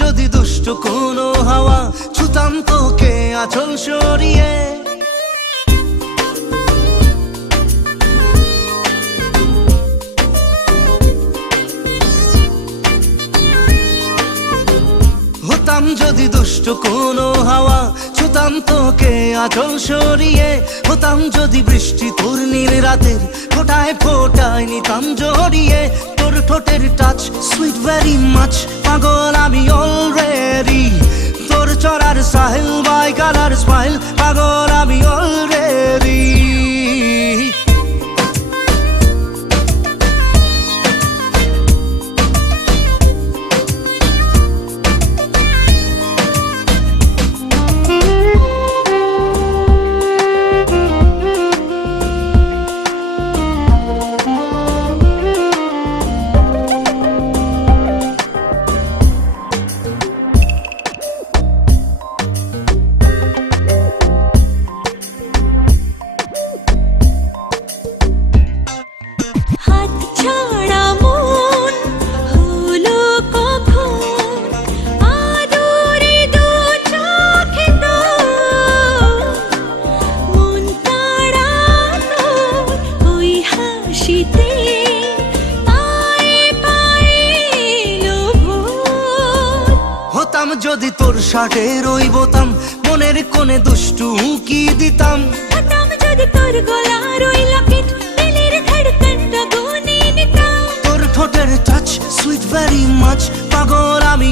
যদি দুষ্ট কোনো হাওয়া, ছুতাম তোকে আঁচল সরিয়ে। হতাম যদি দুষ্ট কোনো হাওয়া, ছুতাম তোকে আঁচল সরিয়ে। হতাম যদি বৃষ্টি তোর নীল রাতের ফোটায় ফোটায় নিতাম জড়িয়ে। তোর ঠোঁটের টাচ সুইট ভেরি মাচ, পাগল আমি অলরেডি। তোর চড়ার সাহেল বাই কালার স্মাইল, পাগল আমি অলরেডি। হতাম যদি তোর শার্টে রই বোতাম, মনের কোণে দুষ্টু উঁকি দিতাম। হতাম যদি তোর গলার ওই লকেট, দিলের ধড়কনটা গুনে নিতাম। তোর ঠোঁটের টাচ সুইট ভেরি মাচ, পাগল আমি